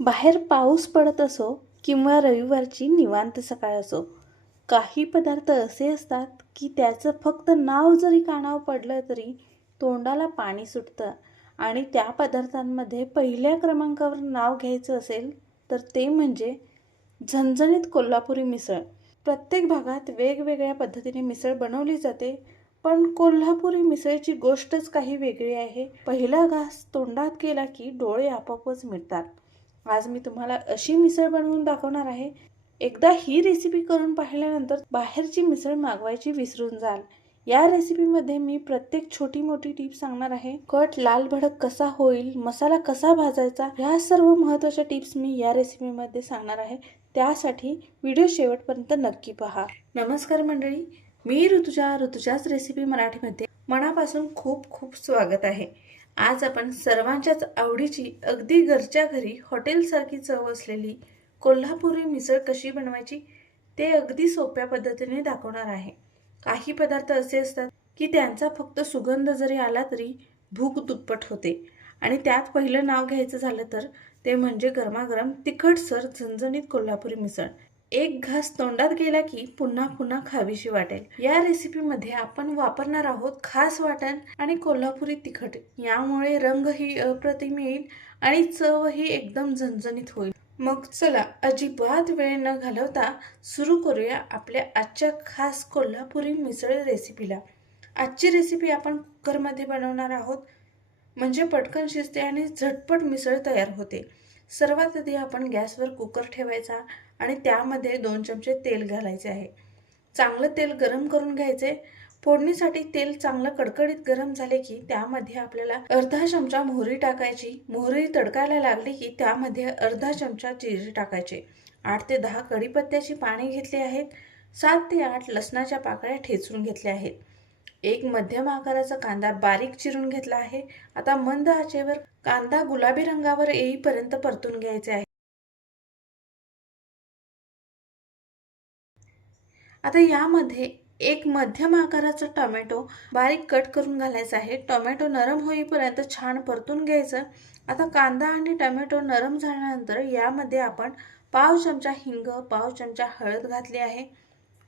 बाहेर पाऊस पडत असो किंवा रविवारची निवांत सकाळ असो, काही पदार्थ असे असतात की त्याचं फक्त नाव जरी कानावर पडलं तरी तोंडाला पाणी सुटतं. आणि त्या पदार्थांमध्ये पहिल्या क्रमांकावर नाव घ्यायचं असेल तर ते म्हणजे झणझणीत कोल्हापुरी मिसळ. प्रत्येक भागात वेगवेगळ्या पद्धतीने मिसळ बनवली जाते, पण कोल्हापुरी मिसळची गोष्टच काही वेगळी आहे. पहिला घास तोंडात गेला की डोळे आपोआपच मिटतात. आज मी तुम्हाला अशी मिसळ बनवून दाखवणार आहे. एकदा ही रेसिपी करून पाहिल्यानंतर बाहेरची मिसळ मागवायची विसरून जाल. या रेसिपीमध्ये मी प्रत्येक छोटी मोठी टिप सांगणार आहे. कट लाल भडक कसा होईल, मसाला कसा भाजायचा, या सर्व महत्त्वाच्या टिप्स मी या रेसिपीमध्ये सांगणार आहे. त्यासाठी व्हिडिओ शेवटपर्यंत नक्की पहा. नमस्कार मंडळी, मी ऋतुजाच रेसिपी मराठीमध्ये मनापासून खूप खूप स्वागत आहे. आज आपण सर्वांच्याच आवडीची, अगदी घरच्या घरी हॉटेलसारखी चव असलेली कोल्हापुरी मिसळ कशी बनवायची ते अगदी सोप्या पद्धतीने दाखवणार आहे. काही पदार्थ असे असतात की त्यांचा फक्त सुगंध जरी आला तरी भूक दुप्पट होते. आणि त्यात पहिलं नाव घ्यायचं झालं तर ते म्हणजे गरमागरम तिखटसर झणझणीत कोल्हापुरी मिसळ. एक घास तोंडात गेला की पुन्हा पुन्हा खावीशी वाटेल. या रेसिपीमध्ये आपण वापरणार आहोत खास वाटण आणि कोल्हापुरी तिखट. यामुळे रंगही अप्रतिम येईल आणि चवही एकदम झणझणीत होईल. मग चला अजिबात वेळ न घालवता सुरू करूया आपल्या आजच्या खास कोल्हापुरी मिसळ रेसिपीला. आजची रेसिपी आपण कुकरमध्ये बनवणार आहोत, म्हणजे पटकन शिजते आणि झटपट मिसळ तयार होते. सर्वात आधी आपण गॅसवर कुकर ठेवायचा आणि त्यामध्ये 2 चमचे तेल घालायचे आहे. चांगलं तेल गरम करून घ्यायचे. फोडणीसाठी तेल चांगलं कडकडीत गरम झाले की त्यामध्ये आपल्याला अर्धा चमचा मोहरी टाकायची. मोहरी तडकायला लागली की त्यामध्ये अर्धा चमचा जिरे टाकायचे. 8 ते 10 कढीपत्त्याची पाने घेतली आहेत. 7 ते 8 लसणाच्या पाकळ्या ठेचून घेतल्या आहेत. एक मध्यम आकाराचा कांदा बारीक चिरून घेतला आहे. आता मंद आचेवर कांदा गुलाबी रंगावर येईपर्यंत परतून घ्यायचे आहे. आता यामध्ये एक मध्यम आकाराचा टोमॅटो बारीक कट करून घालायचा आहे. टोमॅटो नरम होईपर्यंत छान परतून घ्यायचं. आता कांदा आणि टोमॅटो नरम झाल्यानंतर यामध्ये आपण पाव चमचा हिंग, पाव चमचा हळद घातली आहे.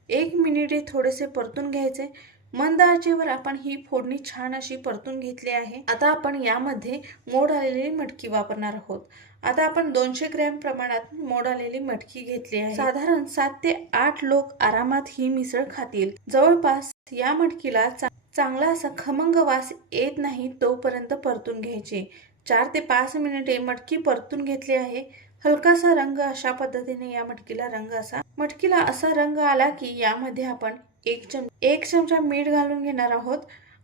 1 मिनिट थोडेसे परतून घ्यायचे. मंद आचेवर आपण ही फोडणी छान अशी परतून घेतली आहे. आता आपण यामध्ये मोड आलेली मटकी वापरणार आहोत. आता आपण 200 ग्रॅम प्रमाणात मोड आलेली मटकी घेतली आहे. साधारण 7 ते 8 लोक आरामात ही मिसळ खातील. जवळपास या मटकीला चांगला असा खमंग वास येत नाही तोपर्यंत परतून घ्यायचे. 4 ते 5 मिनिटे मटकी परतून घेतली आहे. हलकासा रंग अशा पद्धतीने या मटकीला असा रंग आला की यामध्ये आपण 1 चमचा मीठ घालून घेणार आहोत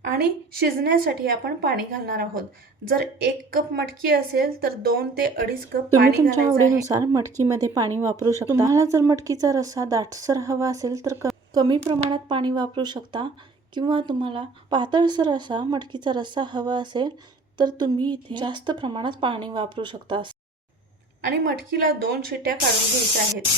आणि शिजण्यासाठी आपण पाणी घालणार आहोत. जर 1 कप मटकी असेल तर 2 ते 2.5 कप पाणी तुमच्या घालायचं आवडीनुसार मटकीमध्ये पाणी वापरू शकता. तुम्हाला जर मटकीचा रस्सा दाटसर हवा असेल तर कमी प्रमाणात पाणी वापरू शकता, किंवा तुम्हाला पातळसर असा मटकीचा रस्सा हवा असेल तर तुम्ही इथे जास्त प्रमाणात पाणी वापरू शकता. आणि मटकीला 2 शिट्ट्या काढून घ्यायच्या आहेत.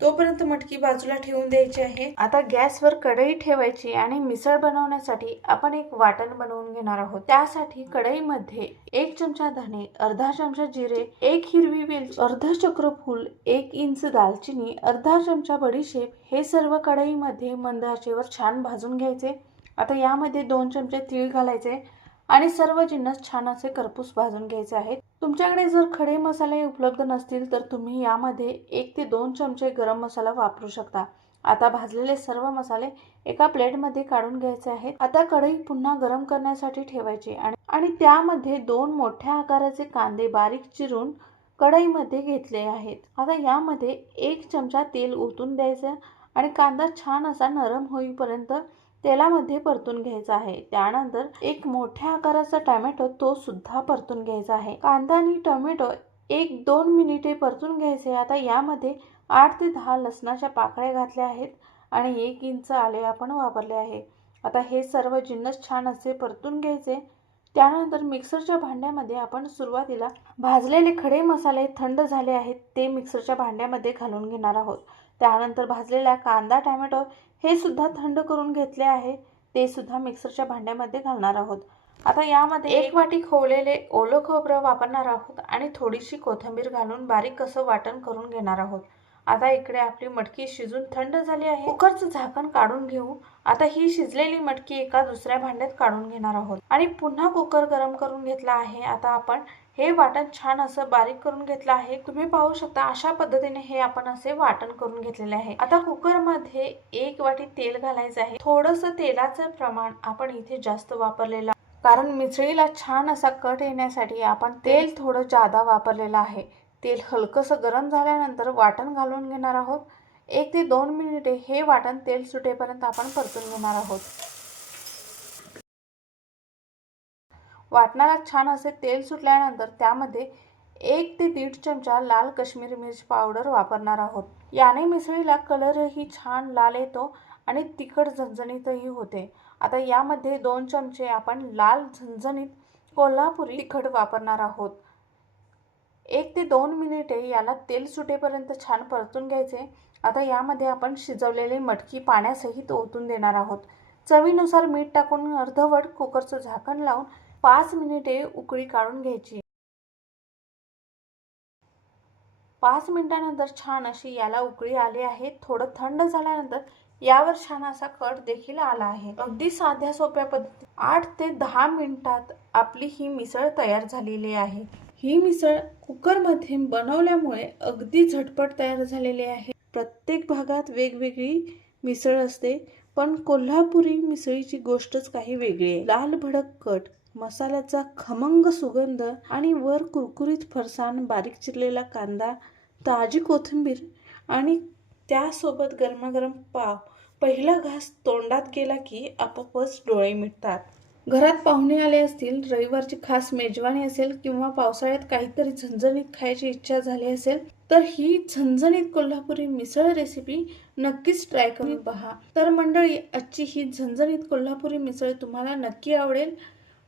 तोपर्यंत मटकी बाजूला ठेवून द्यायची आहे. आता गॅसवर कढई ठेवायची आणि मिसळ बनवण्यासाठी आपण एक वाटण बनवून घेणार आहोत. त्यासाठी कढईमध्ये 1 चमचा धणे, अर्धा चमचा जिरे, 1 हिरवी वेलची, अर्धा चक्रफूल, 1 इंच दालचिनी, अर्धा चमचा बडीशेप हे सर्व कढईमध्ये मंद आचेवर छान भाजून घ्यायचे. आता यामध्ये 2 चमचे तीळ घालायचे आणि सर्व जिन्नस छान असे करपूस भाजून घ्यायचे आहेत. तुमच्याकडे जर खडे मसाले उपलब्ध नसतील तर तुम्ही यामध्ये 1 ते 2 चमचे गरम मसाला वापरू शकता. आता भाजलेले सर्व मसाले एका प्लेटमध्ये काढून घ्यायचे आहेत. आता कढई पुन्हा गरम करण्यासाठी ठेवायची आणि त्यामध्ये 2 मोठ्या आकाराचे कांदे बारीक चिरून कढईमध्ये घेतले आहेत. आता यामध्ये 1 चमचा तेल ओतून द्यायचं आणि कांदा छान असा नरम होईपर्यंत तेलामध्ये परतून घ्यायचा आहे. त्यानंतर एक मोठ्या आकाराचा टोमॅटो तो सुद्धा परतून घ्यायचा आहे. कांदा आणि टोमॅटो 1-2 मिनिटे परतून घ्यायचे. आता यामध्ये 8 ते 10 लसणाच्या पाकळ्या घातल्या आहेत आणि 1 इंच आले आपण वापरले आहे. आता हे सर्व जिन्नस छान असे परतून घ्यायचे. त्यानंतर मिक्सरच्या भांड्यामध्ये आपण सुरुवातीला भाजलेले खडे मसाले थंड झाले आहेत ते मिक्सरच्या भांड्यामध्ये घालून घेणार आहोत. त्यानंतर भाजलेला कांदा, टोमॅटो हे सुद्धा थंड करून घेतले आहे, ते सुद्धा मिक्सरच्या भांड्यामध्ये घालणार आहोत. आता यामध्ये 1 वाटी खोवलेले ओलं खोबरं वापरणार आहोत आणि थोडीशी कोथिंबीर घालून बारीक असं वाटण करून घेणार आहोत. आता इकडे आपली मटकी शिजून थंड झाली आहे. कुकरचं झाकण काढून घेऊ. आता ही शिजलेली मटकी एका दुसऱ्या भांड्यात काढून घेणार आहोत आणि पुन्हा कुकर गरम करून घेतला आहे. आता आपण हे वाटण छान असं बारीक करून घेतलं आहे. तुम्ही पाहू शकता अशा पद्धतीने हे आपण असे वाटण करून घेतलेले आहे. आता कुकर मध्ये 1 वाटी तेल घालायचं आहे. थोडंसं तेलाचं प्रमाण आपण इथे जास्त वापरलेलं, कारण मिसळीला छान असा कट येण्यासाठी आपण तेल थोडं जादा वापरलेलं आहे. तेल हलकंसं गरम झाल्यानंतर वाटण घालून घेणार आहोत. 1 ते 2 मिनिटे हे वाटण तेल सुटेपर्यंत आपण परतून घेणार आहोत. वाटणाला छान असे तेल सुटल्यानंतर त्यामध्ये 1 ते 1.5 चमचा लाल काश्मीरी मिर्च पावडर वापरणार आहोत. याने मिसळीला कलरही छान लाल येतो आणि तिखट झणझणीतही होते. आता यामध्ये 2 चमचे आपण लाल झणझणीत कोल्हापुरी तिखट वापरणार आहोत. 1 ते 2 मिनिटे याला तेल सुटेपर्यंत छान परतून घ्यायचे. आता यामध्ये आपण शिजवलेली मटकी पाण्यासहित ओतून देणार आहोत. चवीनुसार मीठ टाकून अर्धवट कुकरचं झाकण लावून 5 मिनिटे उकळी काढून घ्यायची. 5 मिनिटांनंतर छान अशी याला उकळी आली आहे. थोडं थंड झाल्यानंतर यावर छान असा कट देखील आला आहे. अगदी साध्या सोप्या पद्धतीत 8 ते 10 मिनिटात आपली ही मिसळ तयार झालेली आहे. ही मिसळ कुकरमध्ये बनवल्यामुळे अगदी झटपट तयार झालेली आहे. प्रत्येक भागात वेगवेगळी मिसळ असते, पण कोल्हापुरी मिसळीची गोष्टच काही वेगळी आहे. लाल भडक कट, मसाल्याचा खमंग सुगंध आणि वर कुरकुरीत फरसाण, बारीक चिरलेला कांदा, ताजी कोथिंबीर आणि त्यासोबत गरमागरम पाव. पहिला घास तोंडात गेला की आपोआपच डोळे मिटतात. घरात पाहुणे आले असतील, रविवारची खास मेजवानी असेल किंवा पावसाळ्यात काहीतरी झणझणीत खायची इच्छा झाली असेल तर ही झणझणीत कोल्हापुरी मिसळ रेसिपी नक्कीच ट्राय करून पहा. तर मंडळी, आजची ही झणझणीत कोल्हापुरी मिसळ तुम्हाला नक्की आवडेल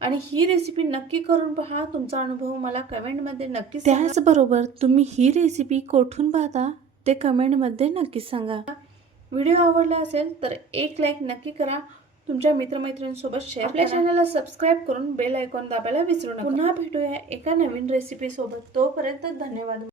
आणि ही रेसिपी नक्की करून पहा. तुमचा अनुभव मला कमेंटमध्ये नक्की सांगा. त्याचबरोबर तुम्ही ही रेसिपी कोठून पाहता ते कमेंटमध्ये नक्की सांगा. व्हिडिओ आवडला असेल तर एक लाईक नक्की करा. तुमच्या मित्रमैत्रिणींसोबत शेअर करा. आपल्या चॅनलला सबस्क्राईब करून बेल आयकॉन दाबायला विसरू नका. पुन्हा भेटूया एका नवीन रेसिपी सोबत. तोपर्यंत धन्यवाद.